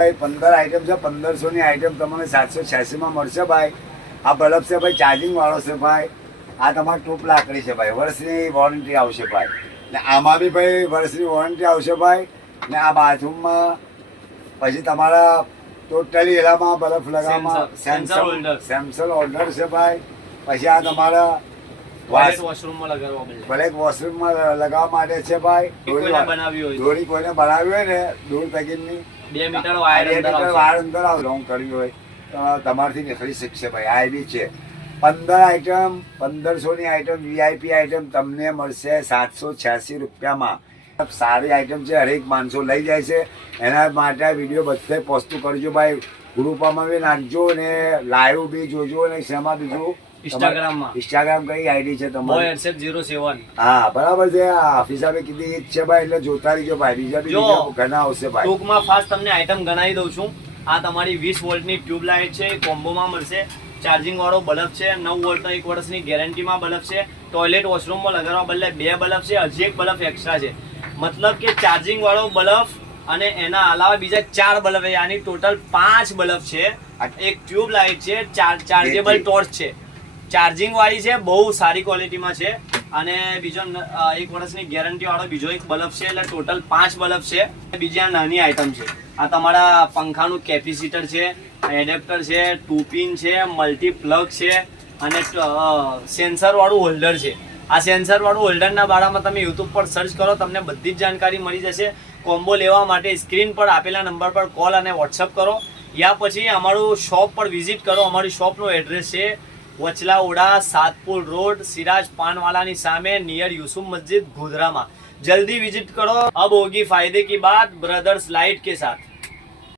15 item છે, 1500 ની item તમને 786 માં મળશે ભાઈ। આ બલ્બ છે ભાઈ, ચાર્જિંગ વાળો છે ભાઈ। આ તમારે ટૂપ લાકડી છે ભાઈ, વર્ષની વોરંટી આવશે ભાઈ। ને આમાં બી ભાઈ વર્ષની વોરંટી આવશે ભાઈ। ને આ બાથરૂમમાં પછી તમારા ટોટલી એલામાં બલ્બ લગાવવામાં સેમસંગ હોલ્ડર છે ભાઈ। પછી આ તમારા વોશરૂમમાં લગાવવા માટે છે ભાઈ। દોરી કોઈને બનાવી હોય ને દૂર પેકિંગની 2 મીટર વાયર અંદર લોંગ કરવી હોય તો તમારથી નીકળી શકશે ભાઈ। આ બી છે 15 આઈટમ, 1500 ની આઈટમ, વીઆઈપી આઈટમ તમને મળશે 786 રૂપિયામાં। સારી આઈટમ છે, હરેક માણસો લઈ જાય છે। એના માટે આ વિડીયો બધે પોસ્ટ કરજો ભાઈ, ગ્રુપમાં બી નાખજો ને લાઈવ બી જોજો ને શેમાં બીજું ઇન્સ્ટાગ્રામ કઈ આઈડી છે તમારી? 07 હા બરાબર છે। હાફિઝાબે કીધી એ જ છે ભાઈ, એટલે જોતા રહીજો ભાઈ। બીજા બી ઘણા આવશે ભાઈ। ટૂંકમાં ફાસ્ટ તમને આઈટમ ગણાવી દઉં છું। આ તમારી 20 વોલ્ટની ટ્યુબલાઇટ છે, કોમ્બોમાં મળશે। ચાર્જિંગ વાળો બલ્બ છે, 9 વોલ્ટનો 1 વર્ષની ગેરંટીમાં બલ્બ છે। ટોયલેટ વોશરૂમમાં લગાડવા બદલે 2 બલ્બ છે, હજી એક બલ્બ એક્સ્ટ્રા છે। મતલબ કે ચાર્જિંગ વાળો બલ્બ અને એના અલાવા બીજા 4 બલ્બ, યાની ટોટલ 5 બલ્બ છે। એક ટ્યુબ લાઇટ છે, ચાર્જેબલ ટોર્ચ છે, ચાર્જિંગ વાળી છે, બહુ સારી ક્વોલિટીમાં છે। અને બીજો 1 વર્ષની ગેરંટી વાળો બીજો એક બલ્બ છે, એટલે ટોટલ 5 બલ્બ છે। બીજી આ નાની આઈટમ છે, આ તમારા પંખાનું કેપેસિટર છે, એડેપ્ટર છે, 2 પિન છે, મલ્ટી પ્લગ છે અને સેન્સર વાળું હોલ્ડર છે। આ સેન્સર વાળું હોલ્ડરના બારામાં તમે યુટ્યુબ પર સર્ચ કરો, તમને બધી જ જાણકારી મળી જશે। કોમ્બો લેવા માટે સ્ક્રીન પર આપેલા નંબર પર કોલ અને વોટ્સઅપ કરો, યા પછી અમારું શોપ પર વિઝિટ કરો। અમારી શોપનું એડ્રેસ છે વચલાઓડા, સાતપુર રોડ, સિરાજ પાનવાલાની સામે, નિયર યુસુફ મસ્જિદ, ગોધરામાં। जल्दी विजिट करो। अब होगी फायदे की बात ब्रदर्स लाइट के साथ।